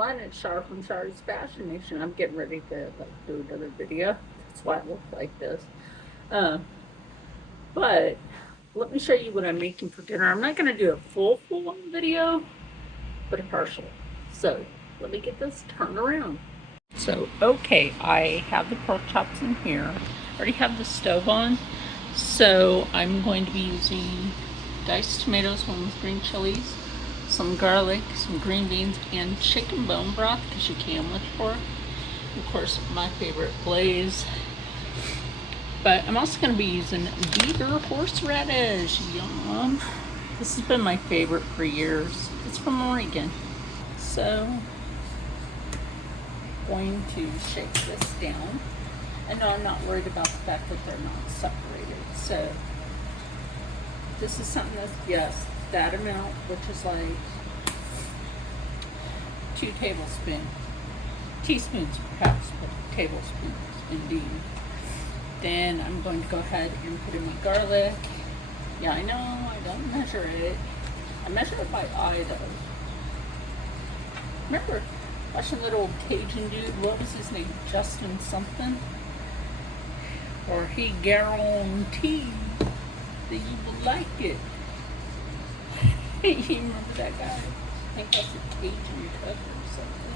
everyone. It's Char from Char's Fashion Nation. I'm getting ready to do another video. That's why I look like this. Um, but let me show you what I'm making for dinner. I'm not going to do a full video, but a partial. So let me get this turned around. So okay, I have the pork chops in here. I already have the stove on. So I'm going to be using diced tomatoes, one with green chilies, some garlic, some green beans, and chicken bone broth because you can with pork. Of course, my favorite glaze. But I'm also going to be using Beaver horseradish. Yum. This has been my favorite for years. It's from Oregon. So, going to shake this down. And no, I'm not worried about the fact that they're not separated. So, this is something that's, yes, that amount, which is like 2 teaspoons perhaps, but tablespoons indeed. Then I'm going to go ahead and put in my garlic. Yeah, I know, I don't measure it. I measure it by eye though. Remember watching that old Cajun dude, what was his name, Justin something? Or he guaranteed that you will like it. You remember that guy? I think that's a Cajun cook or something.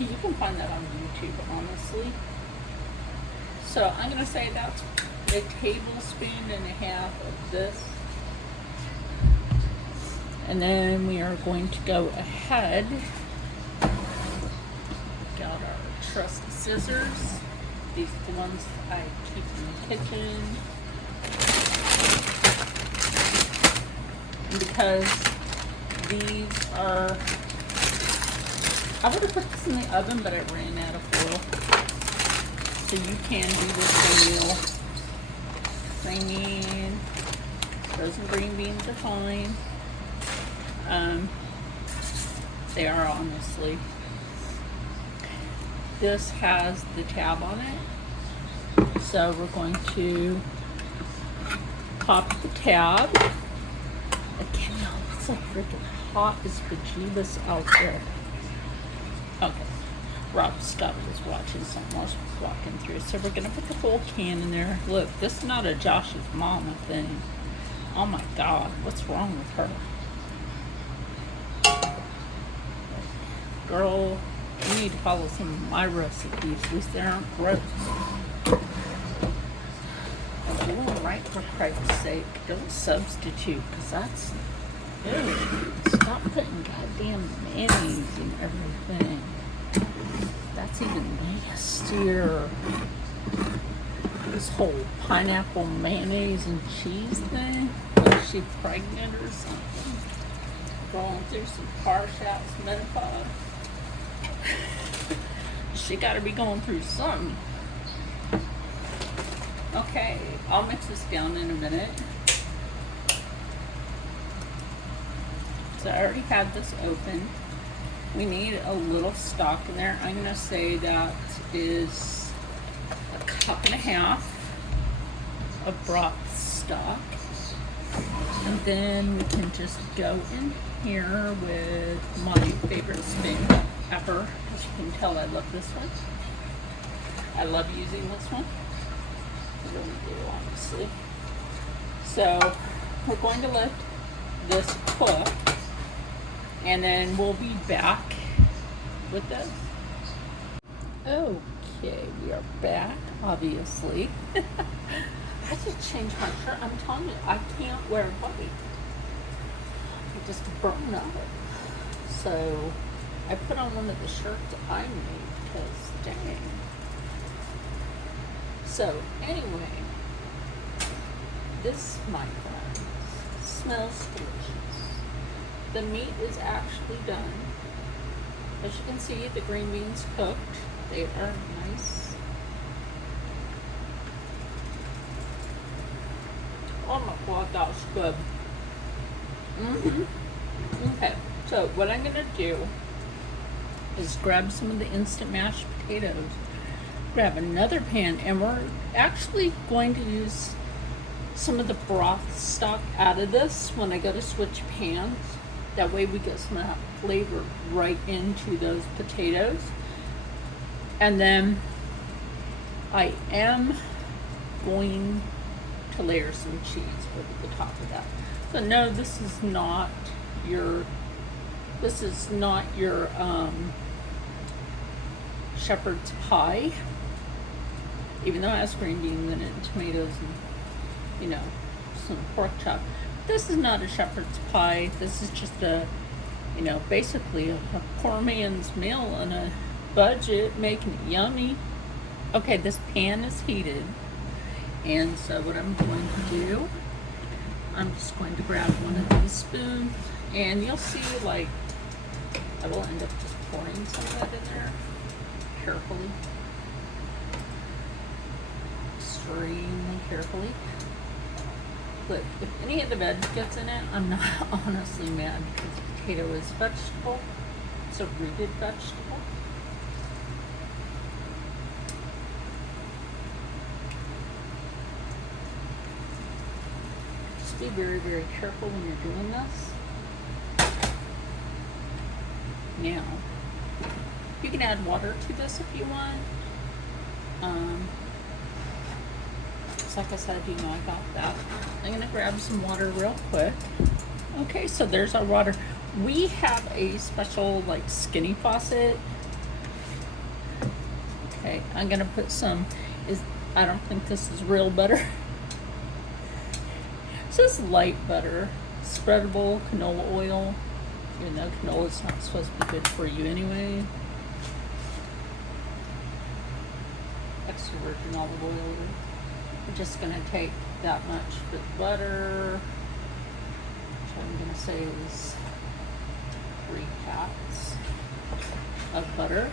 You can find that on YouTube, honestly. So I'm going to say that's a tablespoon and a half of this. And then we are going to go ahead. Got our trusty scissors. These are the ones I keep in the kitchen. And because these are, I would have put this in the oven, but I ran out of foil. So you can do this when you, I mean, frozen green beans are fine. They are honestly. This has the tab on it. So we're going to pop the tab. Again, y'all, it's like freaking hot as bejeebus out there. Okay. Rob Scott was watching something else walking through. So we're going to put the whole can in there. Look, this is not a Josh's mama thing. Oh my God, what's wrong with her? Girl, you need to follow some of my recipes. At least they aren't gross. Do them right for Christ's sake. Don't substitute, because that's... Ew. Stop putting goddamn mayonnaise in everything. That's even nastier. This whole pineapple mayonnaise and cheese thing. Is she pregnant or something? Going through some Parshap's menopause. She gotta be going through something. Okay, I'll mix this down in a minute. So I already have this open. We need a little stock in there. I'm gonna say that is a cup and a half of broth stock. And then we can just go in here with my favorite spoon ever. As you can tell, I love this one. I love using this one. I really do, honestly. So we're going to let this cook, and then we'll be back with this. Okay, we are back, obviously. I just changed my shirt. I'm telling you, I can't wear white. I just burn up. So I put on one of the shirts I made because dang. So anyway, this, my friends, smells delicious. The meat is actually done. As you can see, the green beans cooked. They are nice. Oh my God, that's good. Okay, so what I'm gonna do is grab some of the instant mashed potatoes, grab another pan, and we're actually going to use some of the broth stock out of this when I go to switch pans. That way we get some of that flavor right into those potatoes. And then I am going to layer some cheese over the top of that. So no, this is not your shepherd's pie, even though it has green beans in it and tomatoes and some pork chop. This is not a shepherd's pie. This is just basically a poor man's meal on a budget, making it yummy. Okay, this pan is heated, and so what I'm going to do, I'm just going to grab one of these spoons, and you'll see, like, I will end up just pouring some of that in there carefully, extremely carefully. But if any of the veg gets in it, I'm not honestly mad, because the potato is vegetable. It's a rooted vegetable. Just be very, very careful when you're doing this. Now, you can add water to this if you want. Like I said, I got that. I'm gonna grab some water real quick. Okay, so there's our water. We have a special, like, skinny faucet. Okay, I'm gonna put some, I don't think this is real butter. This is light butter, spreadable canola oil, even though canola is not supposed to be good for you anyway. Extra virgin olive oil. We're just going to take that much for the butter, which I'm going to say is 3 packs of butter.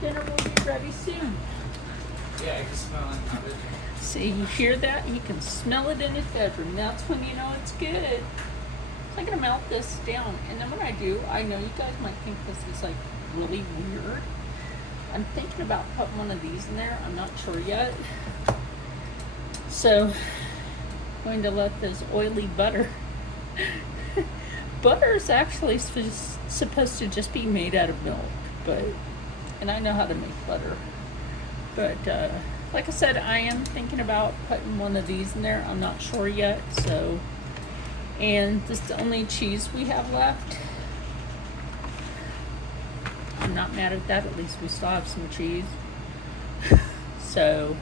Dinner will be ready soon. Yeah, I can smell it now. See, you hear that? You can smell it in his bedroom. That's when you know it's good. So I'm going to melt this down. And then when I do, I know you guys might think this is, like, really weird. I'm thinking about putting one of these in there. I'm not sure yet. So, I'm going to let this oily butter. Butter is actually supposed to just be made out of milk, and I know how to make butter. But, like I said, I am thinking about putting one of these in there. I'm not sure yet, so. And this is the only cheese we have left. I'm not mad at that. At least we still have some cheese. So,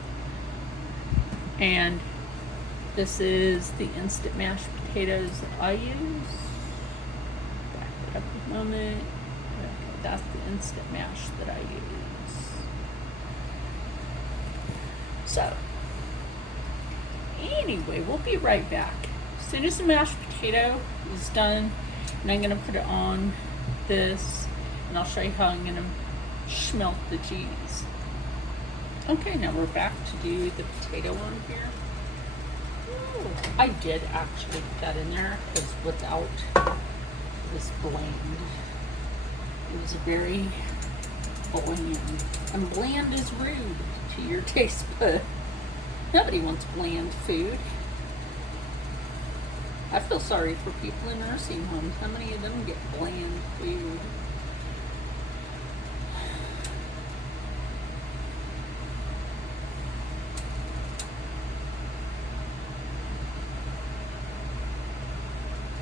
and this is the instant mashed potatoes that I use. Back it up a moment. Okay, that's the instant mash that I use. So, anyway, we'll be right back. As soon as the mashed potato is done, and I'm going to put it on this. And I'll show you how I'm going to smelt the cheese. Okay, now we're back to do the potato on here. Ooh, I did actually put that in there, because without this bland, it was very bland. And bland is rude to your taste bud. Nobody wants bland food. I feel sorry for people in nursing homes. How many of them get bland food?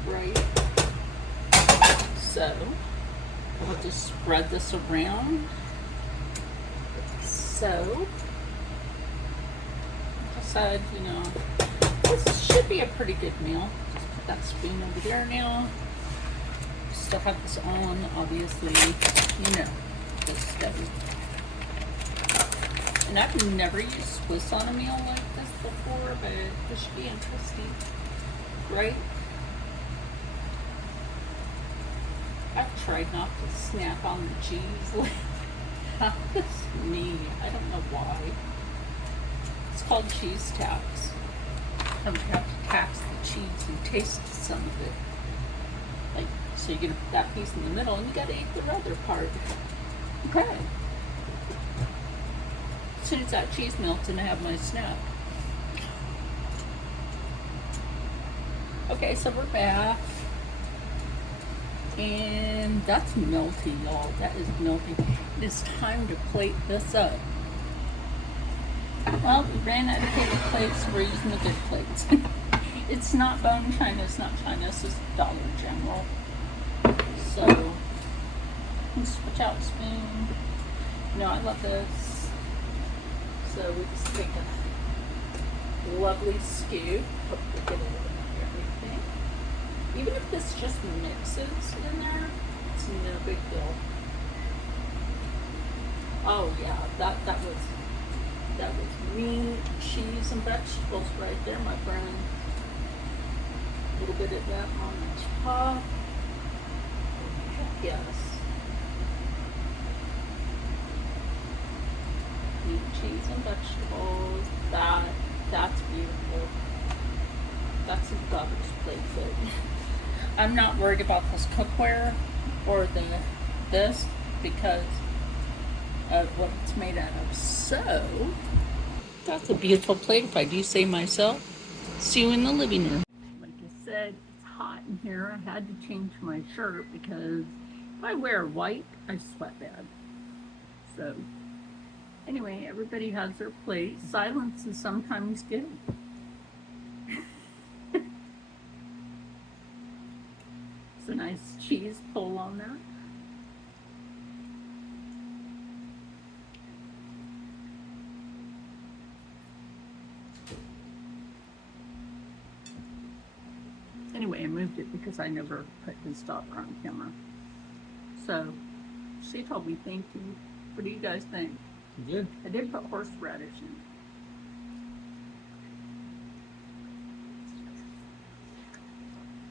Right. So, we'll just spread this around. So, like I said, this should be a pretty good meal. Just put that spoon over there now. Still have this on, obviously, the stove. And I've never used Swiss on a meal like this before, but this should be interesting, right? I've tried not to snap on the cheese. How is me? I don't know why. It's called cheese tax. You have to tax the cheese and taste some of it. Like, so you're gonna put that piece in the middle, and you gotta eat the other part. Okay. As soon as that cheese melts, and I have my snack. Okay, so we're back. And that's melty, y'all. That is melty. It is time to plate this up. Well, we ran out of paper plates, so we're using the good plates. It's not bone china, it's not china, it's just Dollar General. So, switch out spoon. No, I love this. So we just take a lovely scoop. Hope we get a little bit of everything. Even if this just mixes in there, it's no big deal. Oh yeah, that was meat, cheese, and vegetables right there, my friend. A little bit of that on the top. Heck yes. Meat, cheese, and vegetables. That's beautiful. That's a daughter's plate food. I'm not worried about this cookware or this because of what it's made out of. So that's a beautiful plate if I do say myself. See you in the living room. Like I said, it's hot in here. I had to change my shirt because if I wear white, I sweat bad. So anyway, everybody has their plate. Silence is sometimes good. It's a nice cheese pull on that. Anyway, I moved it because I never put his daughter on camera. So she told me thank you. What do you guys think? Good. I did put horseradish in.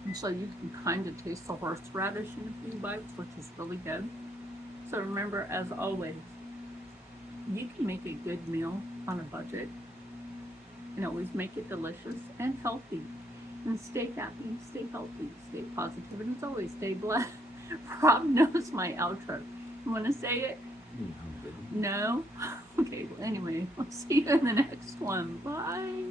And so you can kind of taste the horseradish in a few bites, which is really good. So remember, as always, you can make a good meal on a budget and always make it delicious and healthy. And stay happy, stay healthy, stay positive, and as always, stay blessed. Rob knows my outro. You want to say it? No? Okay, well, anyway, I'll see you in the next one. Bye.